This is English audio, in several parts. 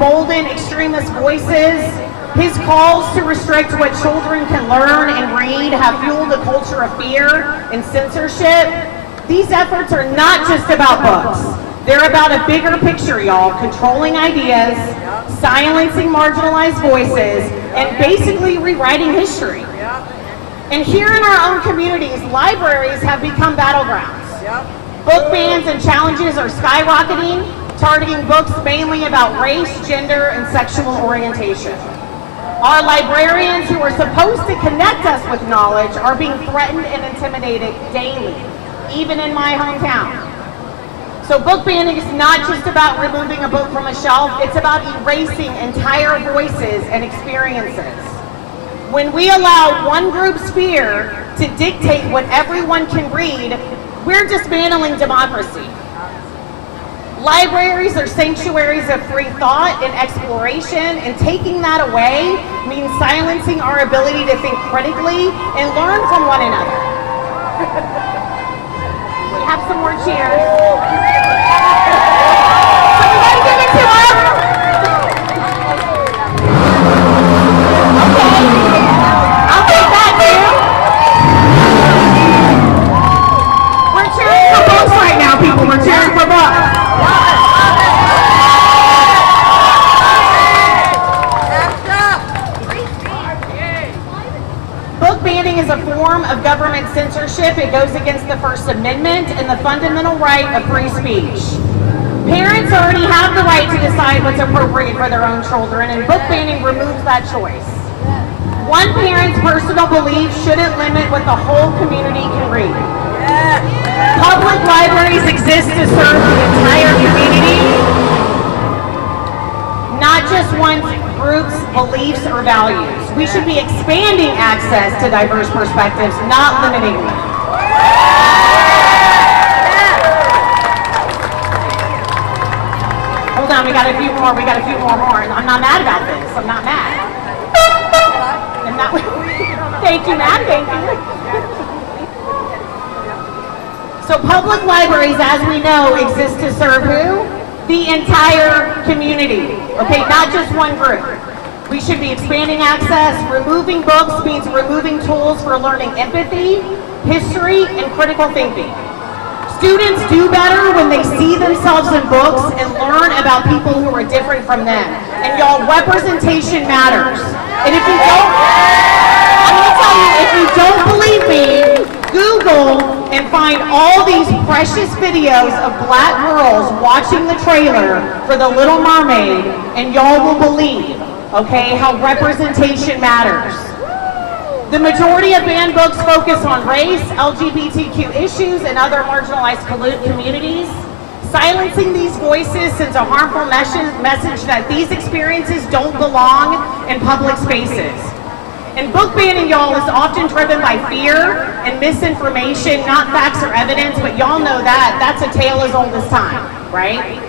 Bolden extremist voices. His calls to restrict what children can learn and read have fueled a culture of fear and censorship. These efforts are not just about books. They're about a bigger picture, y'all, controlling ideas, silencing marginalized voices, and basically rewriting history. And here in our own communities, libraries have become battlegrounds. Book bans and challenges are skyrocketing, targeting books mainly about race, gender, and sexual orientation. Our librarians, who are supposed to connect us with knowledge, are being threatened and intimidated daily, even in my hometown. So book banning is not just about removing a book from a shelf, it's about erasing entire voices and experiences. When we allow one group's fear to dictate what everyone can read, we're dismantling democracy. Libraries are sanctuaries of free thought and exploration, and taking that away means silencing our ability to think critically and learn from one another. We have some more cheers. Somebody give it to us. Okay, I'll take that too. We're cheering for books right now, people. We're cheering for books. Book banning is a form of government censorship. It goes against the First Amendment and the fundamental right of free speech. Parents already have the right to decide what's appropriate for their own children, and book banning removes that choice. One parent's personal beliefs shouldn't limit what the whole community can read. Public libraries exist to serve the entire community, not just one group's beliefs or values. We should be expanding access to diverse perspectives, not limiting them. Hold on, we got a few more. I'm not mad about this. I'm not mad. Thank you, ma'am. Thank you. So public libraries, as we know, exist to serve who? The entire community, okay, not just one group. We should be expanding access. Removing books means removing tools for learning empathy, history, and critical thinking. Students do better when they see themselves in books and learn about people who are different from them. And y'all, representation matters. And if you don't, I'm gonna tell you, if you don't believe me, Google and find all these precious videos of black girls watching the trailer for The Little Mermaid, and y'all will believe, okay, how representation matters. The majority of banned books focus on race, LGBTQ issues, and other marginalized communities. Silencing these voices sends a harmful message that these experiences don't belong in public spaces. And book banning, y'all, is often driven by fear and misinformation, not facts or evidence, but y'all know that. That's a tale as old as time, right?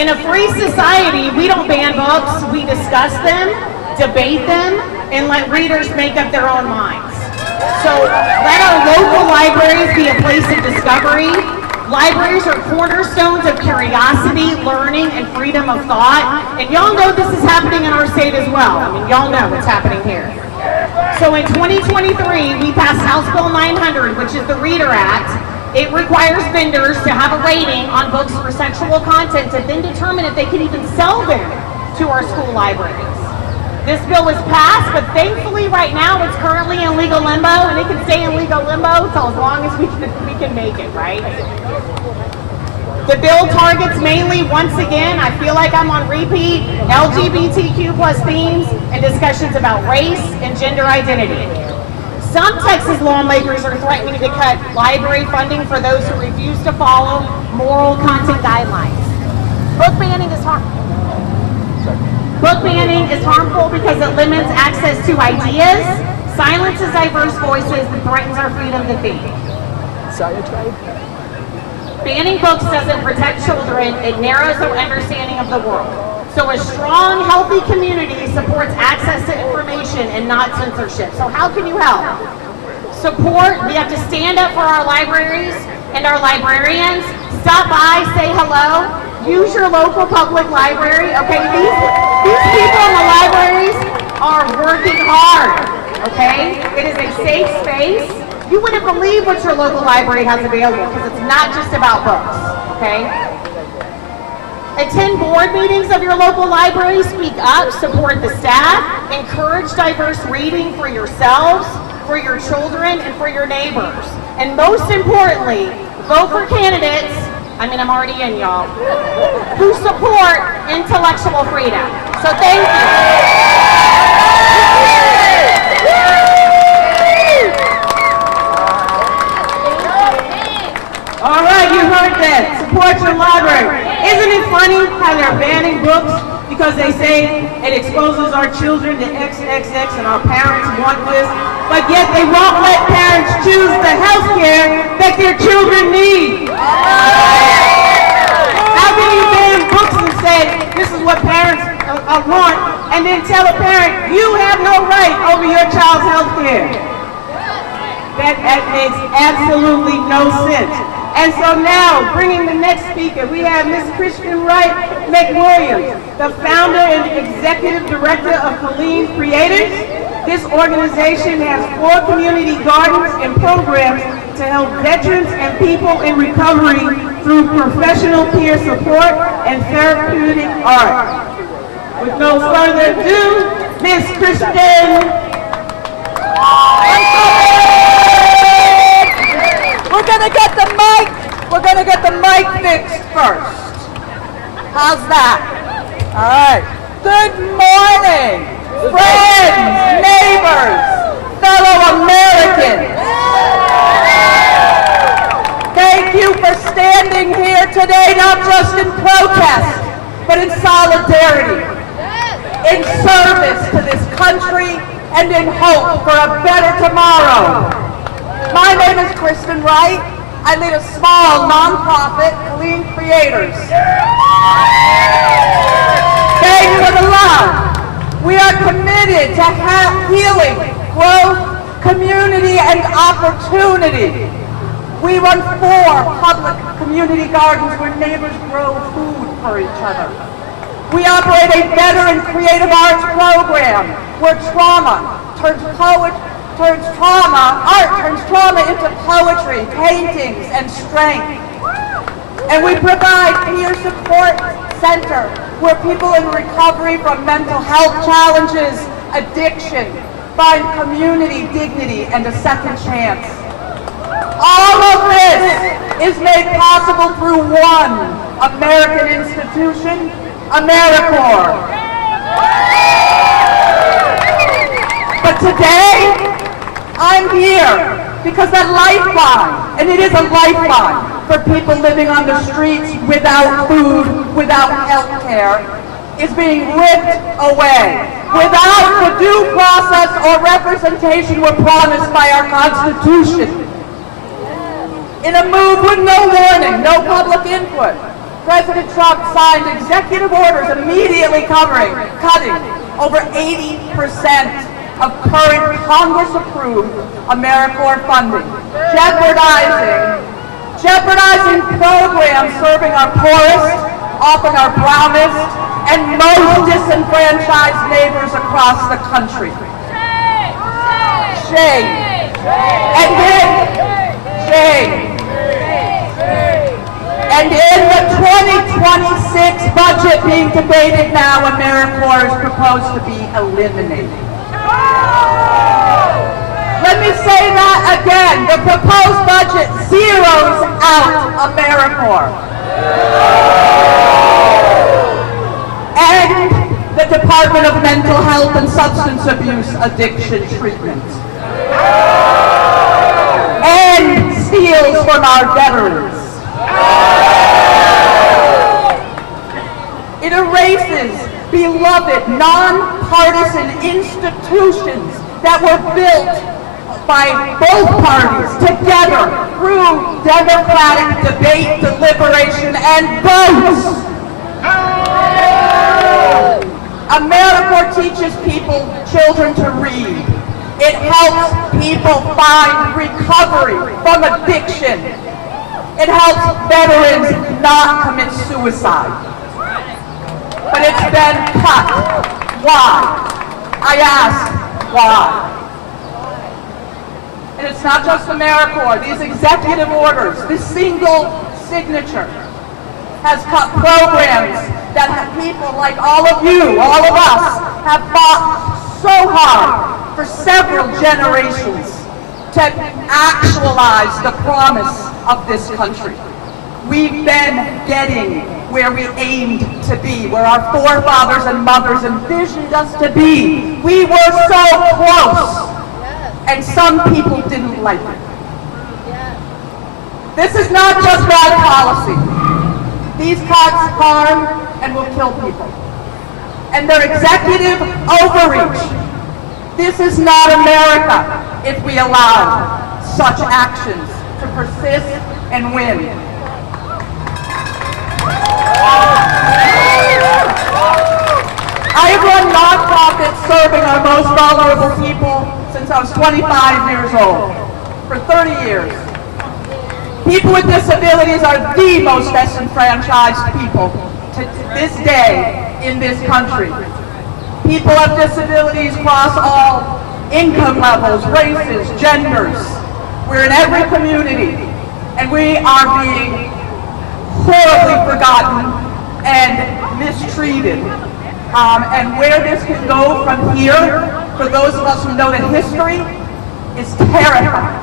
In a free society, we don't ban books, we discuss them, debate them, and let readers make up their own minds. So let our local libraries be a place of discovery. Libraries are cornerstones of curiosity, learning, and freedom of thought. And y'all know this is happening in our state as well. I mean, y'all know what's happening here. So in 2023, we passed House Bill 900, which is the Reader Act. It requires vendors to have a rating on books for sexual content to then determine if they can even sell them to our school libraries. This bill was passed, but thankfully right now it's currently in legal limbo, and it can stay in legal limbo until as long as we can make it, right? The bill targets mainly, once again, I feel like I'm on repeat, LGBTQ plus themes and discussions about race and gender identity. Some Texas lawmakers are threatening to cut library funding for those who refuse to follow moral content guidelines. Book banning is harmful. Book banning is harmful because it limits access to ideas, silences diverse voices, and threatens our freedom to think. Banning books doesn't protect children, it narrows our understanding of the world. So a strong, healthy community supports access to information and not censorship. So how can you help? Support, we have to stand up for our libraries and our librarians. Stop by, say hello. use your local public library. Okay, these people in the libraries are working hard. Okay, it is a safe space. You wouldn't believe what your local library has available because it's not just about books. Okay. Attend board meetings of your local library, speak up, support the staff, encourage diverse reading for yourselves, for your children, and for your neighbors. And most importantly, vote for candidates, I'm already in, y'all, who support intellectual freedom. So thank you. All right, you heard that. Support your library. Isn't it funny how they're banning books because they say it exposes our children to XXX and our parents want this, but yet they won't let parents choose the health care that their children need. How can you ban books and say this is what parents want, and then tell a parent you have no right over your child's health care? That makes absolutely no sense. And so now, bringing the next speaker, we have Ms. Kristen Wright McWilliams, the founder and executive director of Colleen Creators. This organization has 4 community gardens and programs to help veterans and people in recovery through professional peer support and therapeutic art. With no further ado, Ms. Kristen. We're gonna get the mic fixed first. How's that? All right. Good morning, friends, neighbors, fellow Americans. Thank you for standing here today, not just in protest, but in solidarity, in service to this country, and in hope for a better tomorrow. My name is Kristen Wright. I lead a small nonprofit, Colleen Creators. Thanks for the love. We are committed to healing, growth, community, and opportunity. We run 4 public community gardens where neighbors grow food for each other. We operate a veteran creative arts program where art turns trauma into poetry, paintings, and strength. And we provide peer support center where people in recovery from mental health challenges, addiction, find community, dignity, and a second chance. All of this is made possible through one American institution, AmeriCorps. But today, I'm here because that lifeline, and it is a lifeline for people living on the streets without food, without health care, is being ripped away without the due process or representation we're promised by our Constitution. In a move with no warning, no public input, President Trump signed executive orders immediately cutting over 80% of current Congress-approved AmeriCorps funding, jeopardizing programs serving our poorest, often our brownest, and most disenfranchised neighbors across the country. Shame. And in the 2026 budget being debated now, AmeriCorps is proposed to be eliminated. Let me say that again. The proposed budget zeroes out AmeriCorps. And the Department of Mental Health and Substance Abuse Addiction Treatment. And steals from our veterans. It erases beloved, nonpartisan institutions that were built by both parties together through democratic debate, deliberation, and votes. AmeriCorps teaches children to read. It helps people find recovery from addiction. It helps veterans not commit suicide. But it's been cut. Why? I ask, why? And it's not just AmeriCorps. These executive orders, this single signature has cut programs that have people like all of you, all of us, have fought so hard for several generations to actualize the promise of this country. We've been getting where we aimed to be, where our forefathers and mothers envisioned us to be. We were so close, and some people didn't like it. This is not just bad policy. These cuts harm and will kill people. And their executive overreach. This is not America if we allow such actions to persist and win. I have run nonprofits serving our most vulnerable people since I was 25 years old, for 30 years. People with disabilities are the most disenfranchised people to this day in this country. People of disabilities cross all income levels, races, genders. We're in every community, and we are being horribly forgotten and mistreated. And where this can go from here, for those of us who know the history, is terrifying.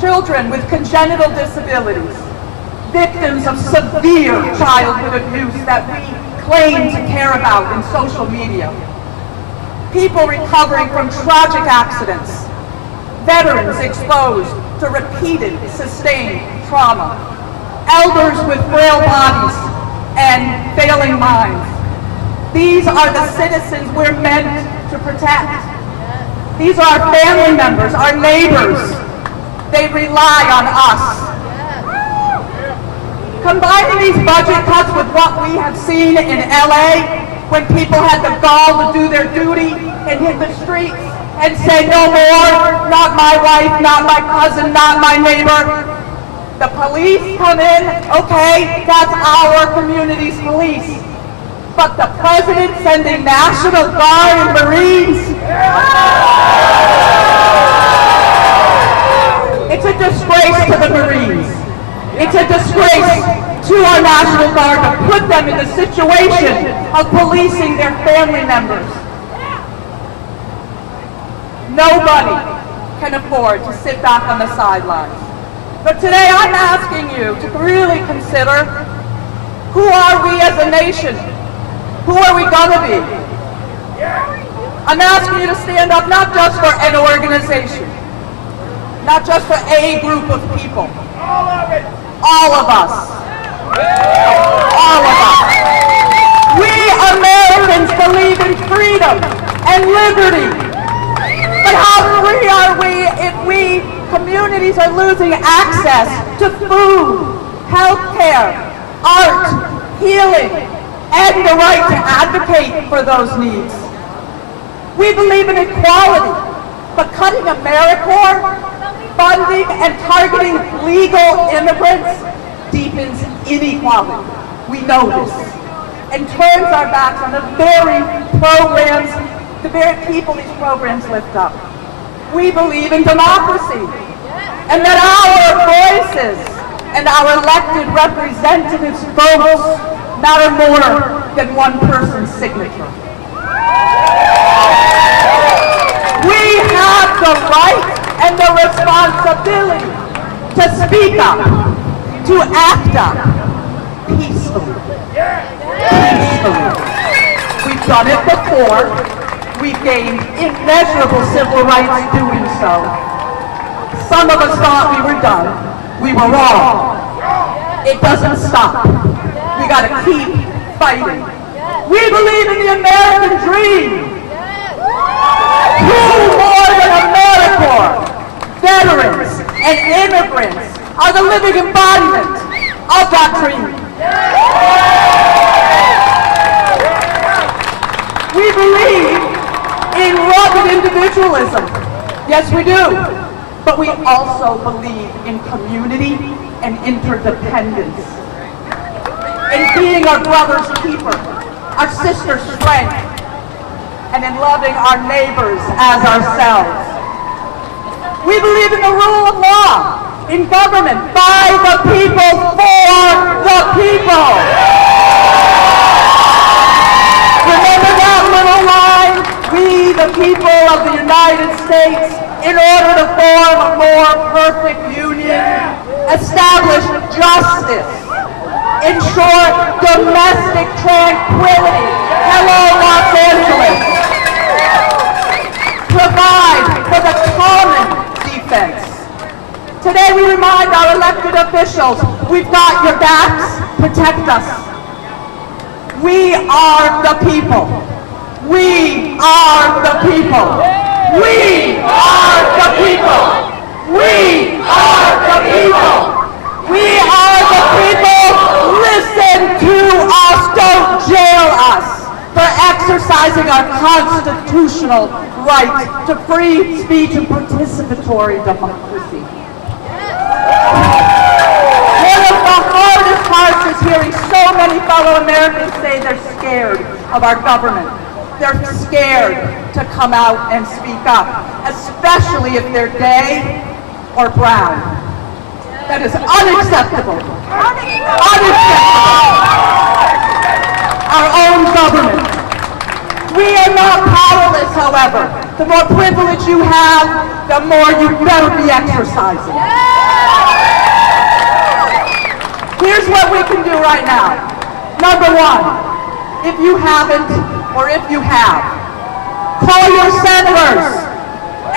Children with congenital disabilities, victims of severe childhood abuse that we claim to care about in social media, people recovering from tragic accidents, veterans exposed to repeated sustained trauma, elders with frail bodies and failing minds. These are the citizens we're meant to protect. These are our family members, our neighbors. They rely on us. Combining these budget cuts with what we have seen in LA, when people had the gall to do their duty and hit the streets and say, no more, not my wife, not my cousin, not my neighbor. The police come in, okay, that's our community's police. But the president sending National Guard and Marines, it's a disgrace to the Marines. It's a disgrace to our National Guard to put them in the situation of policing their family members. Nobody can afford to sit back on the sidelines. But today I'm asking you to really consider, who are we as a nation? Who are we going to be? I'm asking you to stand up not just for an organization, not just for a group of people. All of us. All of us. We Americans believe in freedom and liberty. But how free are we if we communities are losing access to food, health care, art, healing, and the right to advocate for those needs? We believe in equality, but cutting AmeriCorps, funding and targeting legal immigrants deepens inequality. We know this. And turns our backs on the very programs, the very people these programs lift up. We believe in democracy, and that our voices and our elected representatives' votes matter more than one person's signature. We have the right and the responsibility to speak up, to act up, peacefully. Peacefully. We've done it before. We've gained immeasurable civil rights doing so. Some of us thought we were done. We were wrong. It doesn't stop. We got to keep fighting. We believe in the American dream. Who more than AmeriCorps, veterans, and immigrants are the living embodiment of that dream. We believe in rugged individualism. Yes, we do. But we also believe in community and interdependence. In being our brother's keeper, our sister's strength, and in loving our neighbors as ourselves. We believe in the rule of law, in government, by the people, for the people. Remember that little line? We, the people of the United States, in order to form a more perfect union, establish justice, ensure domestic tranquility. Hello, Los Angeles. Provide for the common defense. Today we remind our elected officials, we've got your backs, protect us. We are the people. We are the people. We are the people. We are the people. We are the people. Listen to us. Don't jail us for exercising our constitutional right to free speech and participatory democracy. One of the hardest parts is hearing so many fellow Americans say they're scared of our government. They're scared to come out and speak up, especially if they're gay or brown. That is unacceptable. Unacceptable. Our own government. We are not powerless, however. The more privilege you have, the more you better be exercising. Here's what we can do right now. Number one, if you haven't, or if you have, call your senators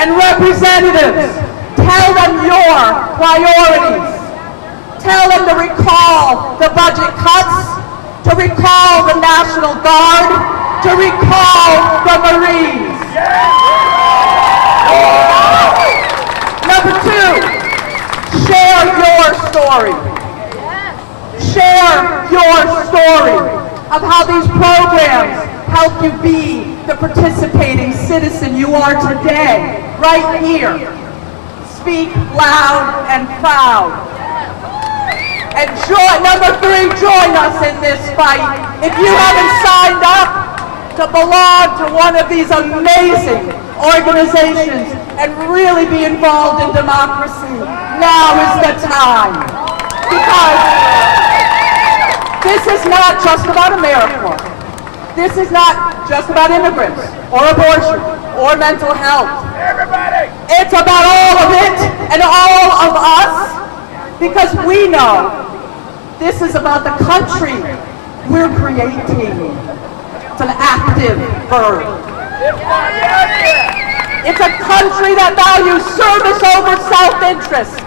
and representatives. Tell them your priorities. Tell them to recall the budget cuts, to recall the National Guard, to recall the Marines. Number two, share your story. Share your story of how these programs help you be the participating citizen you are today, right here. Speak loud and proud. And number three, join us in this fight. If you haven't signed up to belong to one of these amazing organizations and really be involved in democracy, now is the time. Because this is not just about AmeriCorps. This is not just about immigrants, or abortion, or mental health. Everybody! It's about all of it and all of us, because we know this is about the country we're creating. It's an active verb. It's a country that values service over self-interest.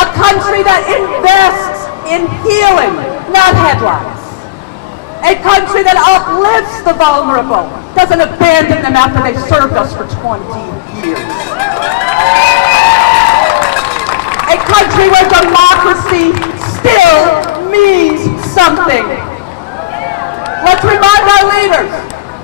A country that invests in healing, not headlines. A country that uplifts the vulnerable, doesn't abandon them after they've served us for 20 years. A country where democracy still means something. Let's remind our leaders,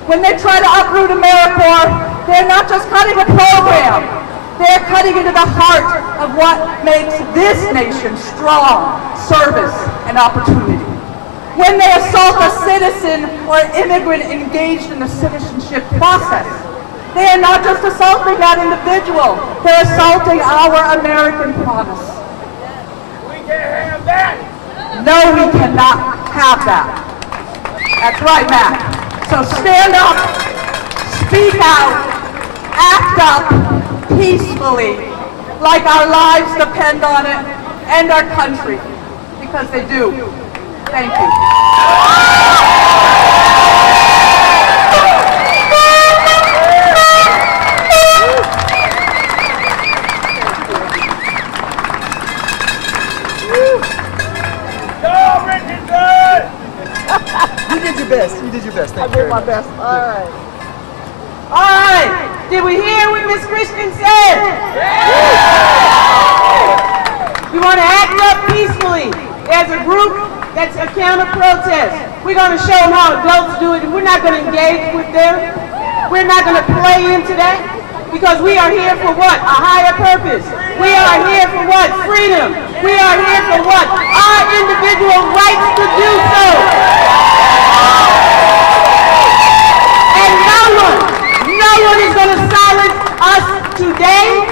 when they try to uproot AmeriCorps, they're not just cutting a program, they're cutting into the heart of what makes this nation strong, service and opportunity. When they assault a citizen or immigrant engaged in the citizenship process, they are not just assaulting that individual, they're assaulting our American promise. We can't have that. No, we cannot have that. That's right, Matt. So stand up, speak out, act up peacefully, like our lives depend on it, and our country, because they do. Thank you. You did your best. You did your best. Thank you very much. best. All right. All right. Did we hear what Ms. Christian said? We want to act up peacefully as a group that's a counter-protest. We're going to show them how adults do it, and we're not going to engage with them. We're not going to play into that, because we are here for what? A higher purpose. We are here for what? Freedom. We are here for what? Our individual rights to do so. And no one is going to silence us today,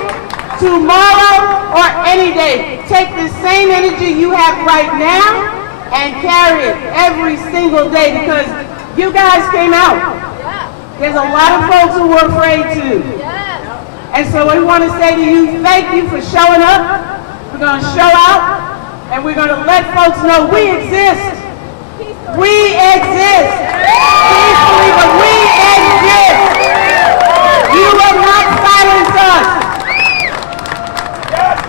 tomorrow, or any day. Take the same energy you have right now and carry it every single day, because you guys came out. There's a lot of folks who were afraid to. And so we want to say to you, thank you for showing up. We're going to show out, and we're going to let folks know we exist. We exist. Peacefully, but we exist. You will not silence us.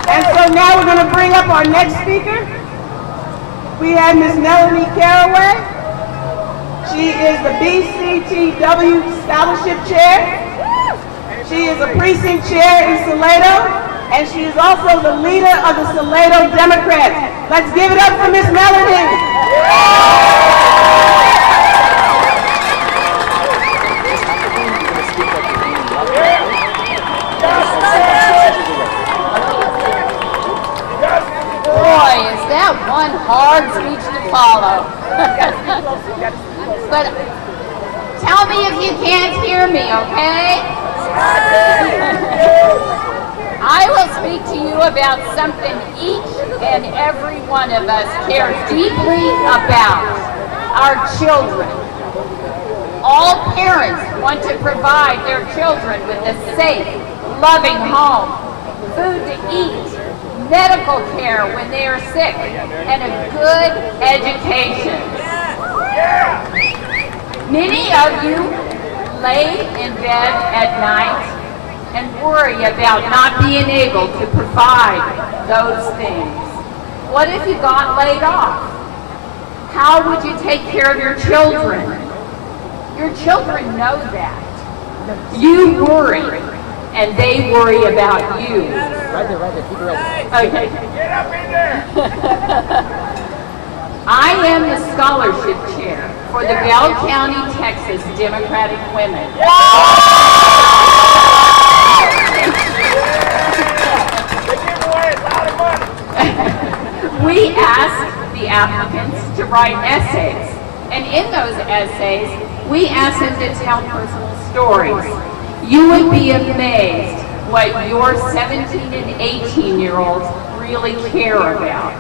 And so now we're going to bring up our next speaker. We have Miss Melanie Caraway. She is the BCTW Scholarship Chair. She is a precinct chair in Salado, and she is also the leader of the Salado Democrats. Let's give it up for Miss Melanie. Boy, is that one hard speech to follow. But tell me if you can't hear me, okay? I will speak to you about something each and every one of us cares deeply about: our children. All parents want to provide their children with a safe, loving home, food to eat, medical care when they are sick, and a good education. Many of you lay in bed at night and worry about not being able to provide those things. What if you got laid off? How would you take care of your children? Your children know that. You worry, and they worry about you. Right there, keep it right. Okay. Get up in there! I am the scholarship chair for the Bell County, Texas Democratic Women. They give away a lot of money. We ask the applicants to write essays, and in those essays, we ask them to tell personal stories. You would be amazed what your 17 and 18-year-olds really care about.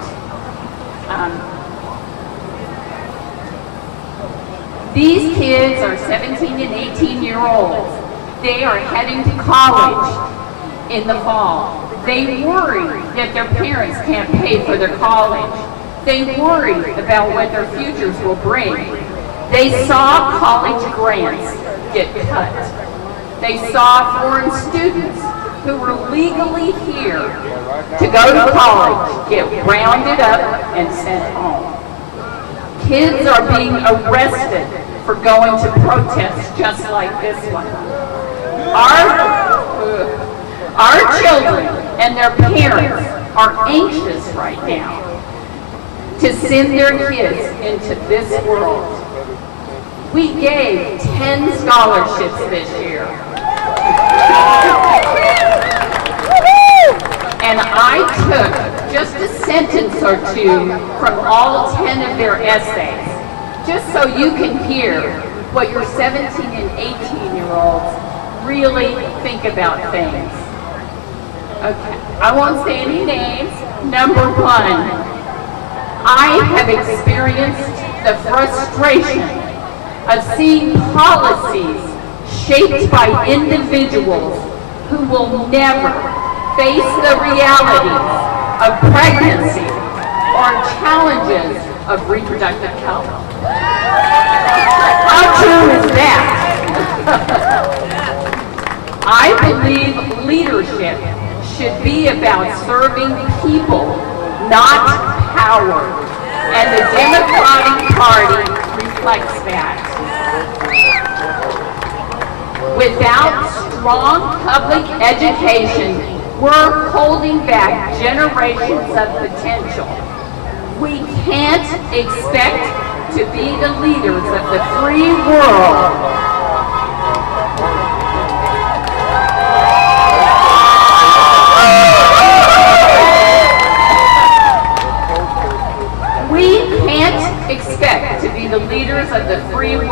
These kids are 17 and 18-year-olds. They are heading to college in the fall. They worry that their parents can't pay for their college. They worry about what their futures will bring. They saw college grants get cut. They saw foreign students who were legally here to go to college get rounded up and sent home. Kids are being arrested for going to protests just like this one. Our children and their parents are anxious right now to send their kids into this world. We gave 10 scholarships this year. And I took just a sentence or two from all 10 of their essays, just so you can hear what your 17 and 18-year-olds really think about things. Okay, I won't say any names. Number one, I have experienced the frustration of seeing policies shaped by individuals who will never face the realities of pregnancy or challenges of reproductive health. How true is that? I believe leadership should be about serving people, not power. And the Democratic Party reflects that. Without strong public education, we're holding back generations of potential. We can't expect to be the leaders of the free world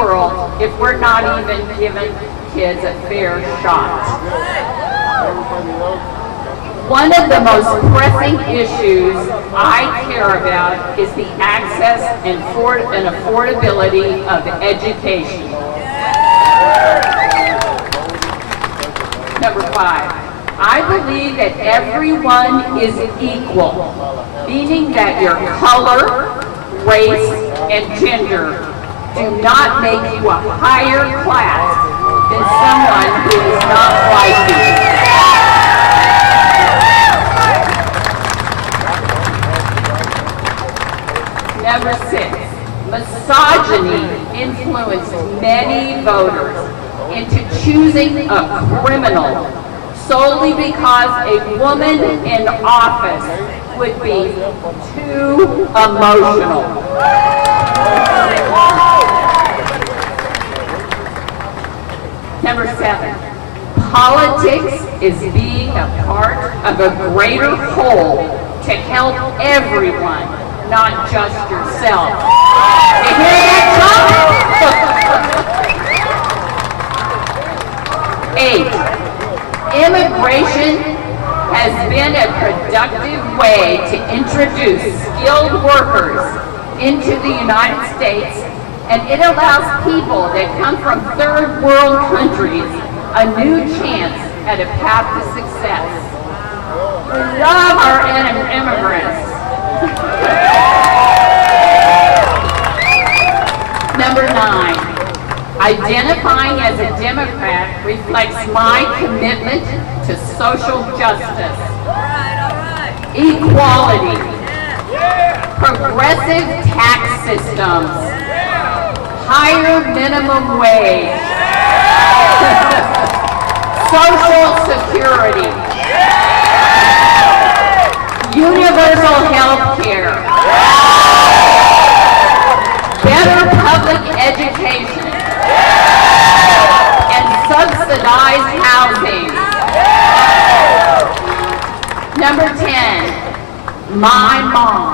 world if we're not even giving kids a fair shot. One of the most pressing issues I care about is the access and affordability of education. Number 5, I believe that everyone is equal, meaning that your color, race, and gender do not make you a higher class than someone who is not like you. Number 6, misogyny influenced many voters into choosing a criminal solely because a woman in office would be too emotional. Number 7, politics is being a part of a greater whole to help everyone, not just yourself. You hear that, Tom? 8, immigration has been a productive way to introduce skilled workers into the United States, and it allows people that come from third world countries a new chance at a path to success. We love our immigrants. Number 9, identifying as a Democrat reflects my commitment to social justice, equality, progressive tax systems, higher minimum wage, social security, universal health care, better public education, and subsidized housing. Number 10, my mom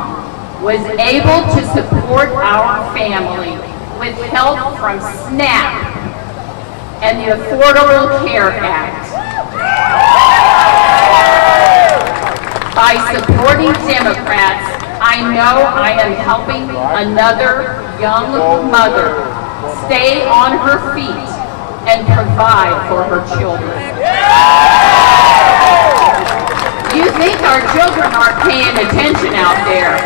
was able to support our family with help from SNAP and the Affordable Care Act. By supporting Democrats, I know I am helping another young mother stay on her feet and provide for her children. You think our children aren't paying attention out there.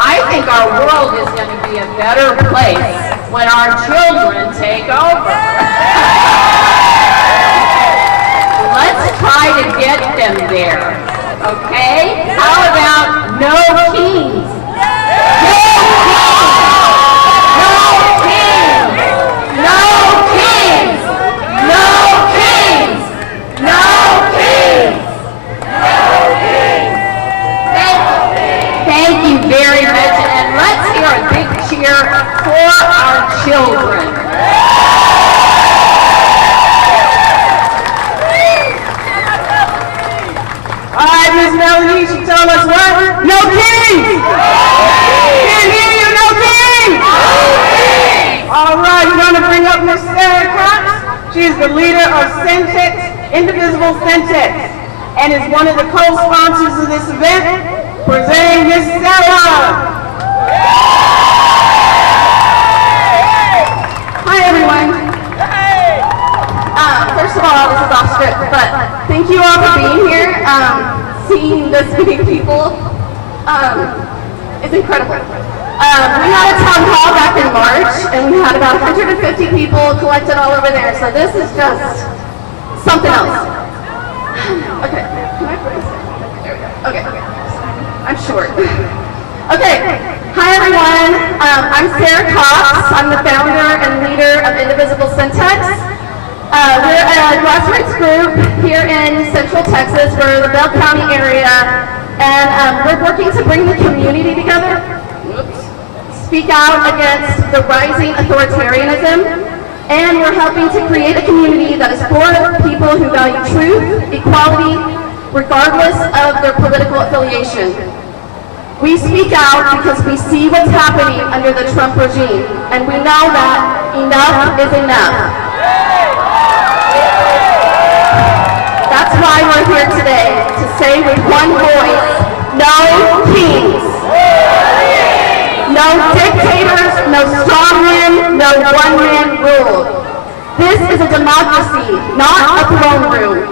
I think our world is going to be a better place when our children take over. Let's try to get them there, okay? How about no kings? No kings! No kings! No kings! No kings! Thank you very much, and let's hear a big cheer for our children. All right, Miss Melanie, she told us what? No kings! Can't hear you, no kings! All right, we're going to bring up Miss Sarah Cox. She is the leader of Sentex, Indivisible Sentex, and is one of the co-sponsors of this event, presenting Miss Sarah. Hi, everyone. First of all, this is off script, but thank you all for being here. Seeing this many people is incredible. We had a town hall back in March, and we had about 150 people collected all over there, so this is just something else. Okay, can I put this in? There we go. Okay, I'm short. Okay, hi everyone. I'm Sarah Cox. I'm the founder and leader of Indivisible Syntax. We're a grassroots group here in Central Texas. We're the Bell County area, and we're working to bring the community together, speak out against the rising authoritarianism, and we're helping to create a community that is for people who value truth, equality, regardless of their political affiliation. We speak out because we see what's happening under the Trump regime, and we know that enough is enough. That's why we're here today, to say with one voice, no kings, no dictators, no strongmen, no one-man rule. This is a democracy, not a throne room,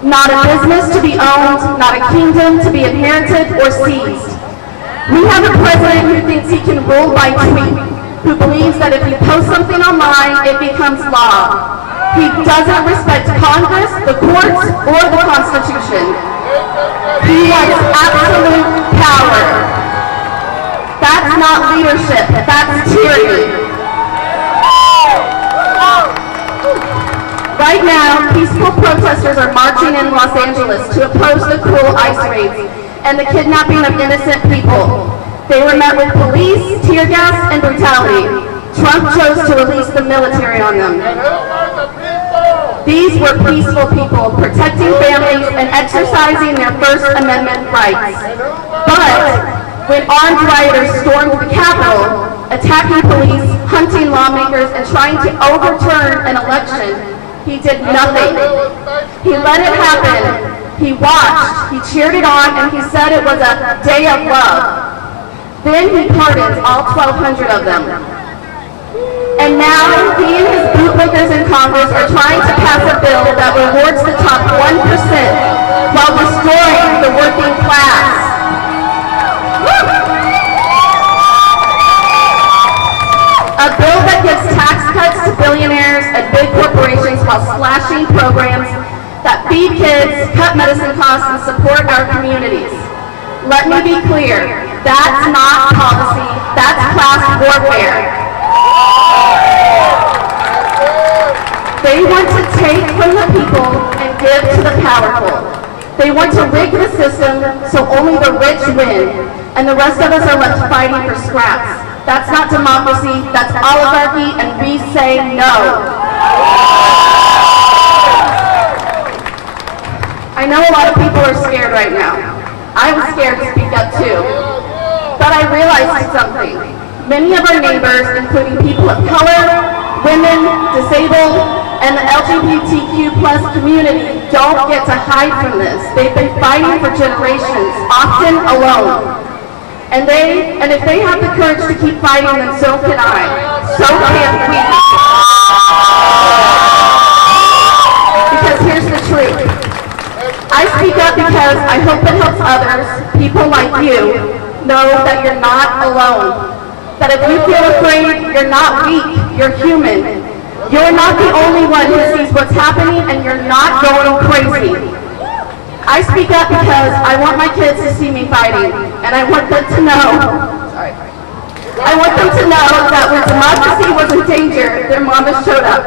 not a business to be owned, not a kingdom to be inherited or seized. We have a president who thinks he can rule by tweet, who believes that if he posts something online, it becomes law. He doesn't respect Congress, the courts, or the Constitution. He wants absolute power. That's not leadership, that's tyranny. Right now, peaceful protesters are marching in Los Angeles to oppose the cruel ICE raids and the kidnapping of innocent people. They were met with police, tear gas, and brutality. Trump chose to release the military on them. These were peaceful people protecting families and exercising their First Amendment rights. But when armed rioters stormed the Capitol, attacking police, hunting lawmakers, and trying to overturn an election, he did nothing. He let it happen. He watched, he cheered it on, and he said it was a day of love. Then he pardoned all 1,200 of them. And now he and his bootlickers in Congress are trying to pass a bill that rewards the top 1% while destroying the working class. A bill that gives tax cuts to billionaires and big corporations while slashing programs that feed kids, cut medicine costs, and support our communities. Let me be clear, that's not policy, that's class warfare. They want to take from the people and give to the powerful. They want to rig the system so only the rich win, and the rest of us are left fighting for scraps. That's not democracy, that's oligarchy, and we say no. I know a lot of people are scared right now. I was scared to speak up too. But I realized something. Many of our neighbors, including people of color, women, disabled, and the LGBTQ+ community don't get to hide from this. They've been fighting for generations, often alone. And if they have the courage to keep fighting, then so can I. So can we. Because here's the truth. I speak up because I hope it helps others, people like you, know that you're not alone. That if you feel afraid, you're not weak, you're human. You're not the only one who sees what's happening, and you're not going crazy. I speak up because I want my kids to see me fighting, and I want them to know, that when democracy was in danger, their mama showed up.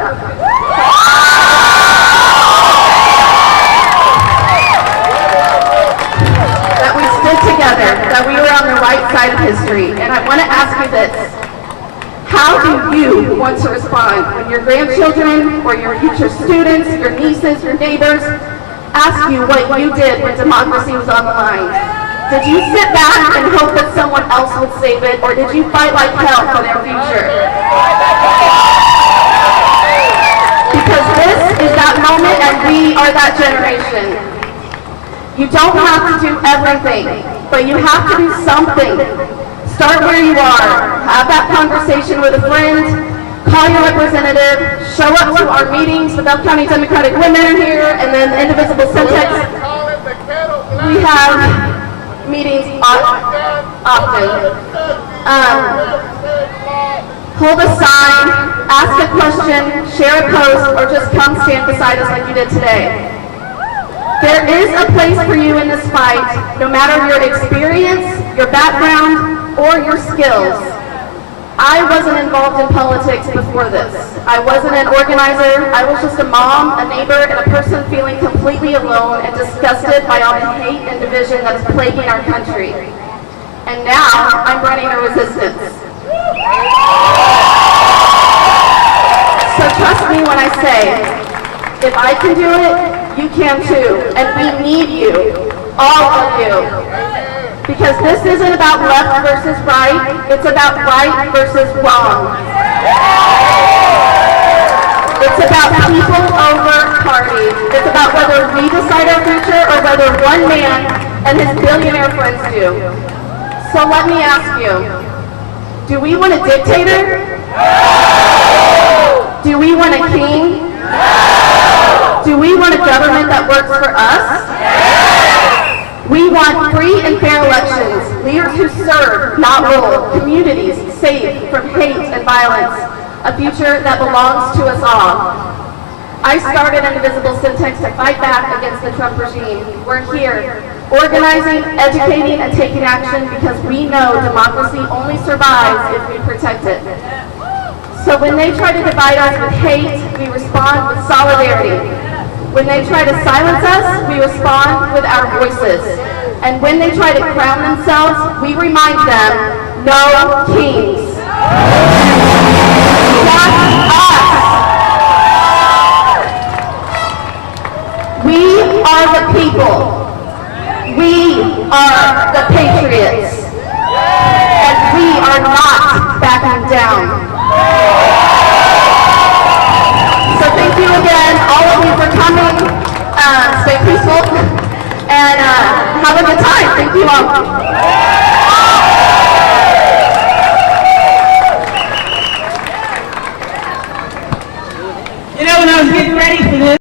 That we stood together, that we were on the right side of history. And I want to ask you this. How do you want to respond when your grandchildren or your future students, your nieces, your neighbors, ask you what you did when democracy was on the line? Did you sit back and hope that someone else would save it, or did you fight like hell for their future? Because this is that moment, and we are that generation. You don't have to do everything, but you have to do something. Start where you are. Have that conversation with a friend. Call your representative. Show up to our meetings. The Bell County Democratic Women are here, and then the Indivisible Syntax. We have meetings often. Hold a sign, ask a question, share a post, or just come stand beside us like you did today. There is a place for you in this fight, no matter your experience, your background, or your skills. I wasn't involved in politics before this. I wasn't an organizer. I was just a mom, a neighbor, and a person feeling completely alone and disgusted by all the hate and division that is plaguing our country. And now I'm running a resistance. So trust me when I say, if I can do it, you can too. And we need you, all of you. Because this isn't about left versus right, it's about right versus wrong. It's about people over party. It's about whether we decide our future or whether one man and his billionaire friends do. So let me ask you, do we want a dictator? Do we want a king? Do we want a government that works for us? We want free and fair elections, leaders who serve, not rule, communities safe from hate and violence, a future that belongs to us all. I started an Invisible Syntax to fight back against the Trump regime. We're here, organizing, educating, and taking action because we know democracy only survives if we protect it. So when they try to divide us with hate, we respond with solidarity. When they try to silence us, we respond with our voices. And when they try to crown themselves, we remind them, no kings. Not us. We are the people. We are the patriots. And we are not backing down. So thank you again, all of you, for coming. Stay peaceful and have a good time. Thank you all. You know, when I was getting ready for this,